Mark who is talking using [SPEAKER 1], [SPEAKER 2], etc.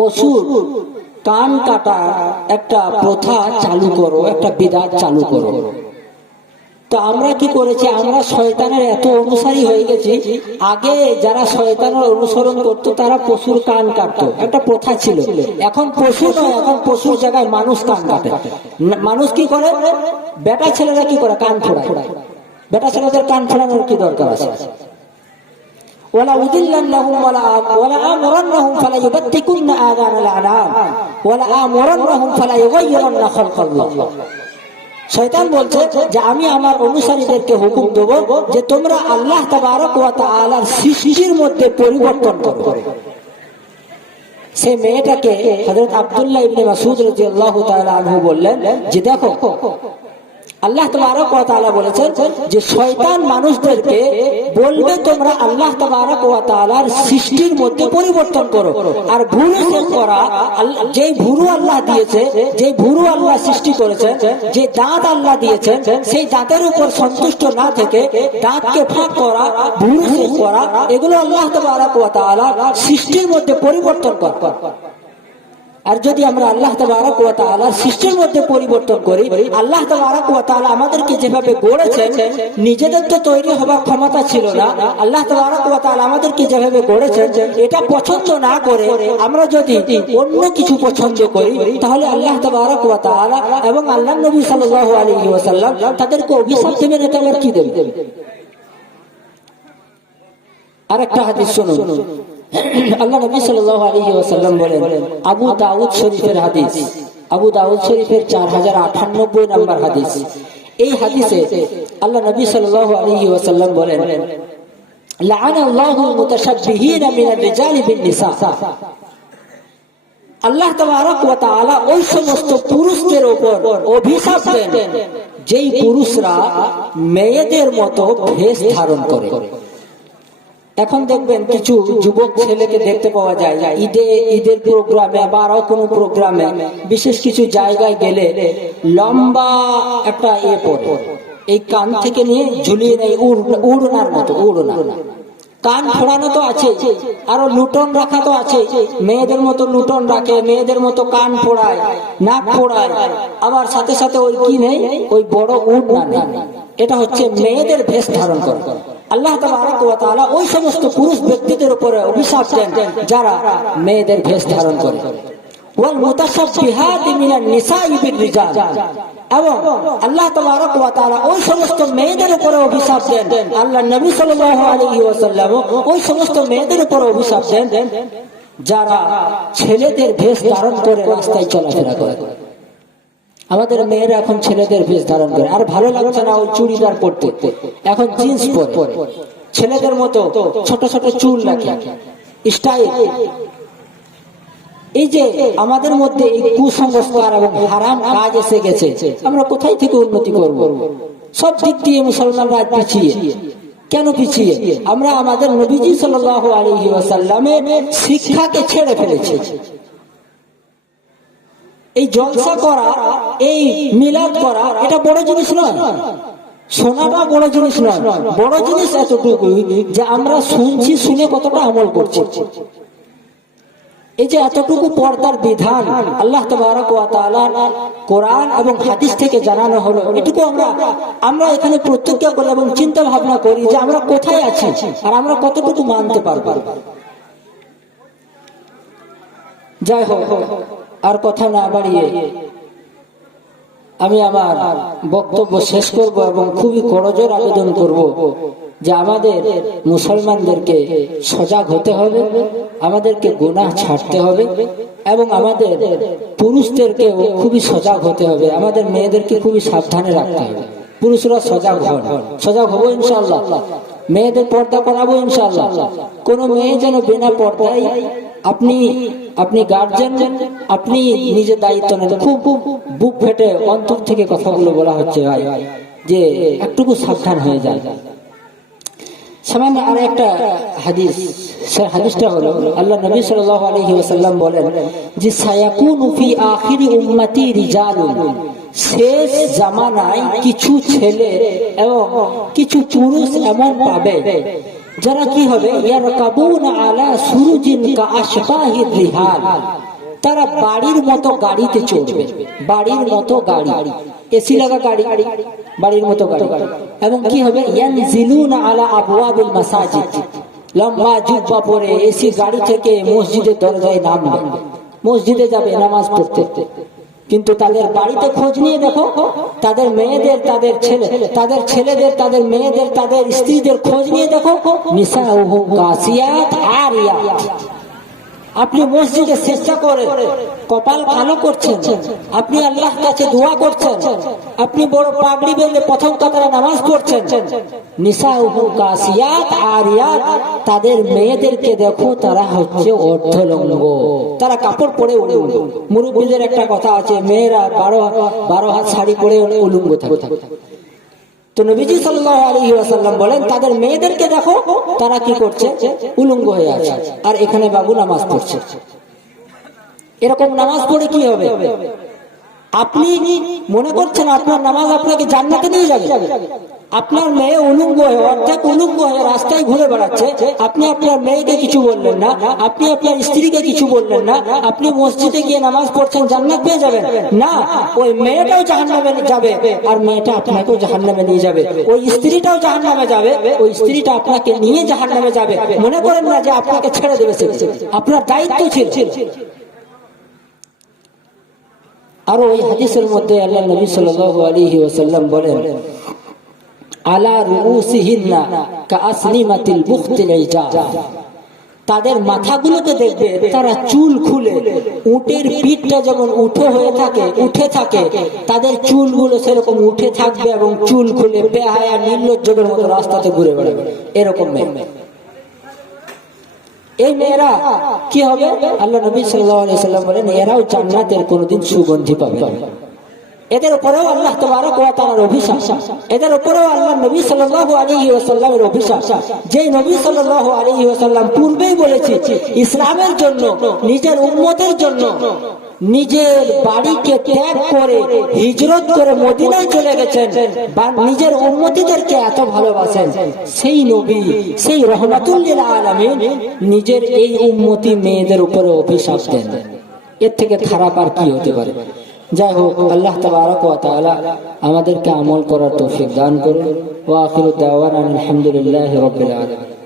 [SPEAKER 1] পশুর কান কাটা একটা প্রথা চালু করো, একটা বিদাত চালু করো। তো আমরা কি করেছি? আমরা শয়তানের এত অনুসারী হয়ে গেছি, আগে যারা শয়তানের অনুসরণ করত, তারা পশুর কান কাটতো, একটা প্রথা ছিল। এখন পশু নয়, এখন পশুর জায়গায় মানুষ কান কাটে। মানুষ কি করে? বেটা ছেলেরা কি করে? কান ফোড়ায়। বেটা ছেলেদের কান ফোড়ানোর কি দরকার আছে? ولا أذلنهم ولا ولا آمرنهم فلا يبتكن آذان الأنعام ولا آمرنهم فلا يغيرن خلق الله শয়তান বলছে যে আমি আমার অনুসারীদেরকে হুকুম দেব যে তোমরা আল্লাহ তাবারক ওয়া তাআলার সৃষ্টির মধ্যে পরিবর্তন করো সে মেয়েটাকে হযরত আব্দুল্লাহ ইবনে মাসউদ রাদিয়াল্লাহু তাআলা আনহু বললেন যে দেখো আল্লাহ তাবারক তাআলা বলেছেন যে শয়তান মানুষদেরকে বলবে তোমরা আল্লাহ তাবারক ওয়া সৃষ্টির মধ্যে পরিবর্তন করো। আর সেট করা যেই ভুরু আল্লাহ দিয়েছে, যে ভুরু আল্লাহ সৃষ্টি করেছেন, যে দাঁত আল্লাহ দিয়েছেন, সেই দাঁতের উপর সন্তুষ্ট না থেকে দাঁতকে ফাঁক করা ভুরু করা, এগুলো আল্লাহ তাবারক তাআলা সৃষ্টির মধ্যে পরিবর্তন করা। আর যদি আমরা আল্লাহ তাবারক ওয়া সৃষ্টির মধ্যে পরিবর্তন করি, আল্লাহ তাবারক ওয়া আমাদেরকে যেভাবে গড়েছেন, নিজেদের তো তৈরি হবার ক্ষমতা ছিল না। আল্লাহ তাবারক ওয়া আমাদেরকে যেভাবে গড়েছেন, এটা পছন্দ না করে আমরা যদি অন্য কিছু পছন্দ করি, তাহলে আল্লাহ তাবারক ওয়া এবং আল্লাহ নবী সাল্লাল্লাহু আলাইহি ওয়াসাল্লাম তাদেরকে অভিশাপ দেবেন, এটা আবার কি দেবেন? আরেকটা হাদিস শুনুন। আল্লাহ নবী সাল্লাল্লাহু আলাইহি ওয়াসাল্লাম বলেন, আবু দাউদ শরীফের হাদিস। আবু দাউদ শরীফের 4098 নম্বর হাদিস। এই হাদিসে আল্লাহ নবী সাল্লাল্লাহু আলাইহি ওয়াসাল্লাম বলেন আল্লাহ তাবারক ওয়া তাআলা ওই সমস্ত পুরুষদের উপর অভিশাপ দেন, যেই পুরুষরা মেয়েদের মতো ভেষ ধারণ করে। এখন দেখবেন কিছু যুবক ছেলেকে দেখতে পাওয়া যায়। ঈদে, ঈদের প্রোগ্রামে বা আরও কোনো প্রোগ্রামে বিশেষ কিছু জায়গায় গেলে লম্বা একটা এ পরে এই কান থেকে নিয়ে ঝুলিয়ে নেই উড়নার মতো, উড়না। কান ফোড়ানো তো আছে আরও লুটন রাখা তো আছে। মেয়েদের মতো লুটন রাখে, মেয়েদের মতো কান ফোড়ায়, নাক ফোড়ায়। আবার সাথে সাথে ওই কি নেই? ওই বড় উড় না এটা হচ্ছে মেয়েদের ভেষ ধারণ করে। আল্লাহ ওই সমস্ত পুরুষ ব্যক্তিদের উপরে অভিশাপ দেন যারা মেয়েদের ভেষ ধারণ করে। এবং আল্লাহ ওই সমস্ত মেয়েদের উপরে অভিশাপ দেন। আল্লাহ ওই সমস্ত মেয়েদের উপরে অভিশাপ দেন, যারা ছেলেদের ভেষ ধারণ করে রাস্তায় চলাফেরা করে। আমাদের মেয়েরা এখন ছেলেদের বেশ ধারণ করে। আর ভালো লাগছে না ওই চুড়িদার পরতে। এখন জিন্স পরে। ছেলেদের মতো ছোট ছোট চুল রাখে। স্টাইল এই যে আমাদের মধ্যে এই কুসংস্কার এবং হারাম কাজ এসে গেছে, আমরা কোথায় থেকে উন্নতি করব? সব দিক দিয়ে মুসলমানরা পিছিয়ে। কেন পিছিয়ে? আমরা আমাদের নবীজি সাল্লাল্লাহু আলাইহি ওয়াসাল্লামের শিক্ষাকে ছেড়ে ফেলেছি। এই জলসা করা, এই মিলাদ করা, এটা বড় জিনিস নয়। শোনাটা বড় জিনিস নয়। বড় জিনিস এতটুকু যে আমরা শুনছি, শুনে কতটা আমল করছি। এই যে এতটুকু পর্দার বিধান আল্লাহ কোরআন এবং হাদিস থেকে জানানো হলো, এটুকু আমরা আমরা এখানে প্রতিজ্ঞা করি এবং চিন্তা ভাবনা করি যে আমরা কোথায় আছি আর আমরা কতটুকু মানতে পারব। যাই হোক আর কথা না বাড়িয়ে আমি আমার বক্তব্য শেষ করব এবং খুবই করজোর আবেদন করব যে আমাদের মুসলমানদেরকে সজাগ হতে হবে, আমাদেরকে গুনাহ ছাড়তে হবে এবং আমাদের পুরুষদেরকেও খুবই সজাগ হতে হবে, আমাদের মেয়েদেরকে খুবই সাবধানে রাখতে হবে। পুরুষরা সজাগ হন, সজাগ হব ইনশাল্লাহ মেয়েদের পর্দা করাবো ইনশাল্লাহ কোনো মেয়ে যেন বিনা পর্দায় আপনি আপনি গার্জেন আপনি নিজের দায়িত্ব নেন। খুব বুক ফেটে অন্তর থেকে কথাগুলো বলা হচ্ছে ভাই, যে একটুকু সাবধান হয়ে যায় সামান্য আর একটা হাদিস সে হাদিসটা হলো, আল্লাহ নবী সাল্লাল্লাহু আলাইহি ওয়াসাল্লাম বলেন যে, সায়াকুনু ফি আখিরি উম্মতি রিজালুন। শেষ জামানায় কিছু ছেলে এবং কিছু পুরুষ এমন পাবে যারা কি হবে? আলা রিহাল। তারা বাড়ির মতো গাড়িতে চড়বে। বাড়ির মতো গাড়ি। এসি লাগা গাড়ি। বাড়ির মতো গাড়ি। এবং কি হবে? আলা আবওয়াবিল মাসাজিদ। লম্বা জুব্বা পরে এসি গাড়ি থেকে মসজিদের দরজায় নামবে। মসজিদে যাবে নামাজ পড়তে। কিন্তু তাদের বাড়িতে খোঁজ নিয়ে দেখো তাদের মেয়েদের, তাদের ছেলে, তাদের ছেলেদের, তাদের মেয়েদের, তাদের স্ত্রীদের খোঁজ নিয়ে দেখো। নিশা কাসিয়াত আরিয়াত। আপনি মসজিদে চেষ্টা করে কপাল ভালো করছেন। আপনি আল্লাহ কাছে দোয়া করছেন। আপনি বড় পাগড়ি বেঁধে প্রথম কাতারে নামাজ পড়ছেন। নিশা কাসিয়াত আরিয়াত, তাদের মেয়েদেরকে দেখো, তারা হচ্ছে অর্ধলঙ্গ। তারা কাপড় পরে উড়ে মুরব্বীদের একটা কথা আছে, মেয়েরা বারো বারো হাত শাড়ি পরে উলুঙ্গ থাকে। তো নবীজি সাল্লাল্লাহু আলী আসাল্লাম বলেন, তাদের মেয়েদেরকে দেখো, তারা কি করছে? উলঙ্গ হয়ে আছে। আর এখানে বাবু নামাজ পড়ছে। এরকম নামাজ পড়ে কি হবে? আপনি মনে করছেন আপনার নামাজ আপনাকে জান্নাতে নিয়ে যাবে? আপনার মেয়ে উলঙ্গ হয়ে অর্ধেক উলঙ্গ হয়ে রাস্তায় ঘুরে বেড়াচ্ছে। আপনি আপনার মেয়েকে কিছু বললেন না, আপনি আপনার স্ত্রীকে কিছু বললেন না, আপনি মসজিদে গিয়ে নামাজ পড়ছেন, জান্নাত পেয়ে যাবেন। না, ওই মেয়েটাও জাহান্নামে যাবে আর মেয়েটা আপনাকেও জাহান্নামে নিয়ে যাবে। ওই স্ত্রীটাও জাহান্নামে যাবে, ওই স্ত্রীটা আপনাকে নিয়ে জাহান্নামে যাবে। মনে করেন না যে আপনাকে ছেড়ে দেবে। আপনার দায়িত্ব ছিল। আরও ওই হাদিসের মধ্যে আল্লাহ নবী সাল্লাল্লাহু আলাইহি ওয়াসাল্লাম বলেন তাদের মাথাগুলোকে দেখবে তারা চুল খুলে, উটের পিঠটা যেমন উঠে হয়ে থাকে, উঠে থাকে, তাদের চুলগুলো সেরকম উঠে থাকবে এবং চুল খুলে বেহায়া নির্লজ্জের মতো রাস্তাতে ঘুরে বেড়াবে। এরকম মেয়ে। এই মেয়েরা কি হবে আল্লাহ নবী সাল্লাহ সাল্লাম বলেন এরাও জান্নাতের কোনোদিন সুগন্ধি পাবে। এদের উপরেও আল্লাহ তাবারক ওয়া তাআলার অভিশাপ। এদের উপরেও আল্লাহ নবী সাল্লাল্লাহু আলাইহি ওয়াসাল্লামের অভিশাপ। যে নবী সাল্লাল্লাহু আলাইহি ওয়াসাল্লাম পূর্বেই বলেছে, ইসলামের জন্য, নিজের উম্মতের জন্য, নিজের বাড়িকে ত্যাগ করে, হিজরত করে মদিনায় চলে গেছেন বা নিজের উম্মতিদেরকে এত ভালোবাসেন, সেই নবী, সেই রহমাতুল্লিল আলামিন নিজের এই উম্মতি মেয়েদের উপরে অভিশাপ দেন। এর থেকে খারাপ আর কি হতে পারে? যাই হোক আল্লাহ তাবারক ওয়া তাআলা আমাদেরকে আমল করার তৌফিক দান করুন। ওয়া আখিরু দাওয়ানা আলহামদুলিল্লাহি রাব্বিল আলামিন।